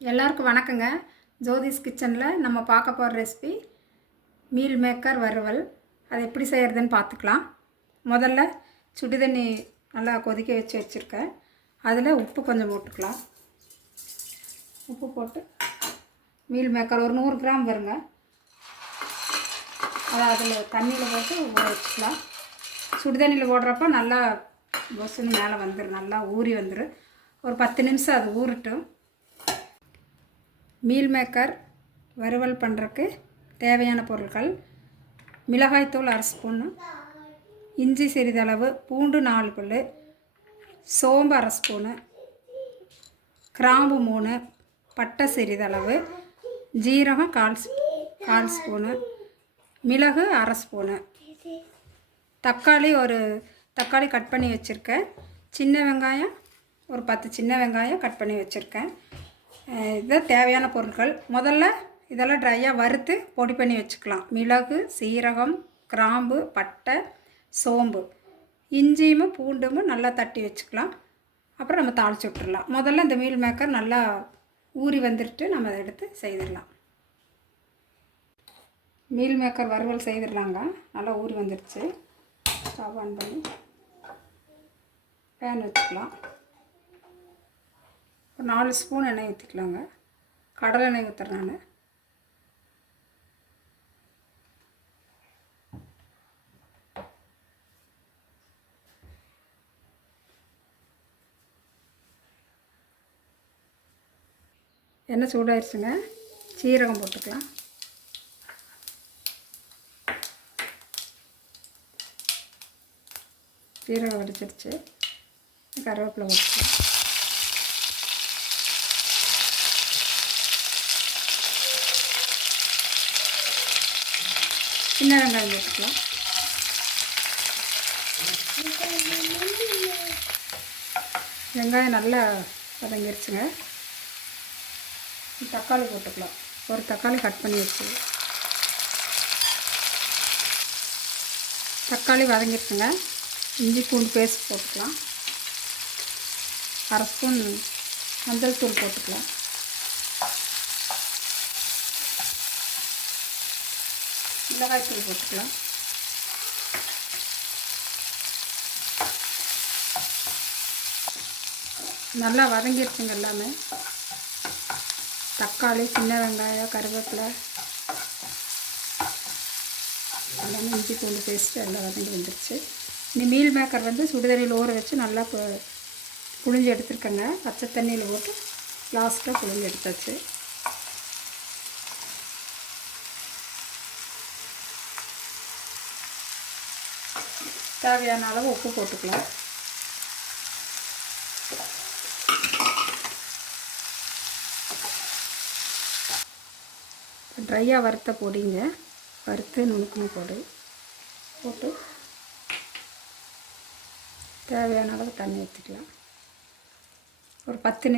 எல்லாருக்கும் வணக்கங்க. ஜோதிஸ் கிச்சனில் நம்ம பார்க்க போகிற ரெசிபி மீல் மேக்கர் வறுவல். அது எப்படி செய்கிறதுன்னு பார்த்துக்கலாம். முதல்ல சுடு தண்ணி நல்லா கொதிக்க வச்சுருக்கேன். அதில் உப்பு கொஞ்சம் போட்டுக்கலாம். உப்பு போட்டு மீல் மேக்கர் ஒரு 100 கிராம் வருங்க. அதை அதில் தண்ணியில் போட்டு ஊற வச்சுக்கலாம். சுடு தண்ணியில் போடுறப்ப நல்லா பொசுன்னு மேலே வந்துடும், நல்லா ஊறி வந்துடும். ஒரு 10 நிமிஷம் அது ஊறட்டும். மீல் மேக்கர் வறுவல் பண்ணுறதுக்கு தேவையான பொருட்கள்: மிளகாய்த்தூள் 1/2 ஸ்பூன், இஞ்சி சிறிதளவு, பூண்டு 4 பல், சோம்பு 1/2 ஸ்பூனு, கிராம்பு 3, பட்டை சிறிதளவு, ஜீரகம் 1/4 ஸ்பூனு, மிளகு 1/2 ஸ்பூனு, தக்காளி கட் பண்ணி வச்சுருக்கேன். சின்ன வெங்காயம் ஒரு 10 சின்ன வெங்காயம் கட் பண்ணி வச்சுருக்கேன். இதுதான் தேவையான பொருட்கள். முதல்ல இதெல்லாம் ட்ரையாக வறுத்து பொடி பண்ணி வச்சுக்கலாம். மிளகு, சீரகம், கிராம்பு, பட்டை, சோம்பு, இஞ்சியும் பூண்டும் நல்லா தட்டி வச்சுக்கலாம். அப்புறம் நம்ம தாளித்து விட்டுடலாம். முதல்ல இந்த மீல் மேக்கர் நல்லா ஊறி வந்துட்டு நம்ம அதை எடுத்து செய்திடலாம். மீல் மேக்கர் வறுவல் செய்திடலாங்க. நல்லா ஊறி வந்துடுச்சு. ஸ்டவ் ஆன் பண்ணி பேன் வச்சுக்கலாம். ஒரு 4 ஸ்பூன் எண்ணெய் ஊற்றிக்கலாங்க. கடலை எண்ணெய் ஊற்றுறேன் நான். எண்ணெய் சூடாயிருச்சுங்க. சீரகம் போட்டுக்கலாம். சீரகம் வடிச்சிருச்சு. கருவேப்பிலை போட்டுக்கலாம். சின்ன வெங்காயம் போட்டுக்கலாம். வெங்காயம் நல்லா வதங்கிருச்சுங்க. தக்காளி போட்டுக்கலாம். ஒரு தக்காளி கட் பண்ணி வச்சு தக்காளி வதங்கிருச்சுங்க. இஞ்சி பூண்டு பேஸ்ட் போட்டுக்கலாம். 1/2 ஸ்பூன் மஞ்சள் தூள் போட்டுக்கலாம். மிளகாய்த்தூள் போட்டுக்கலாம். நல்லா வதங்கிருச்சுங்க எல்லாமே. தக்காளி, சின்ன வெங்காயம், கருவேப்பிலை எல்லாமே, இஞ்சி பூண்டு பேஸ்ட்டு எல்லாம் வதங்கி வந்துடுச்சு. இந்த மீல் மேக்கர் சுடுதண்ணியில் ஊற வச்சு நல்லா புழிஞ்சு எடுத்துருக்கேங்க. பச்சை தண்ணியில் போட்டு லாஸ்ட்டாக புழிஞ்சு எடுத்தாச்சு. தேவையான அளவு உப்பு போட்டுக்கலாம். ட்ரையாக வறுத்த பொடிங்க, வறுத்து நுணுக்குன்னு போட்டு தேவையான அளவு தண்ணி ஊற்றிக்கலாம். ஒரு 10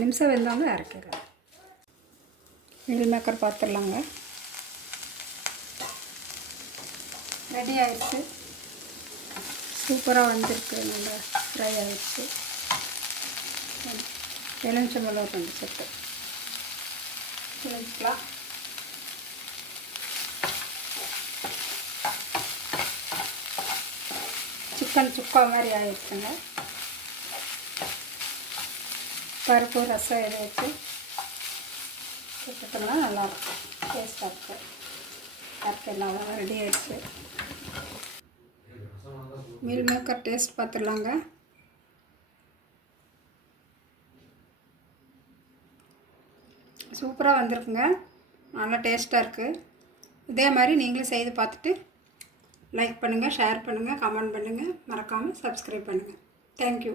நிமிஷம் வெந்தாலும் இறக்கிடலாம். Meal maker பார்த்துடலாங்க. ரெடி ஆகிடுச்சு. சூப்பராக வந்திருக்கு. நல்லா ஃப்ரை ஆகிடுச்சு. எலுமிச்சம்பழம் கொஞ்சம் சேர்த்து பிழிஞ்சிக்கலாம். சிக்கன் சுக்கா மாதிரி ஆகிடுச்சுங்க. பருப்பு ரசம் எதை வச்சு சுத்தம்னா நல்லாயிருக்கும். டேஸ்ட்டாக இருக்குது. எல்லாம் ரெடி ஆகிடுச்சு. மீல் மேக்கர் டேஸ்ட் பார்த்துடலாங்க. சூப்பராக வந்திருக்குங்க. நல்லா டேஸ்ட்டாக இருக்குது. இதே மாதிரி நீங்களும் செய்து பார்த்துட்டு லைக் பண்ணுங்கள், ஷேர் பண்ணுங்கள், கமெண்ட் பண்ணுங்கள். மறக்காமல் சப்ஸ்கிரைப் பண்ணுங்கள். தேங்க்யூ.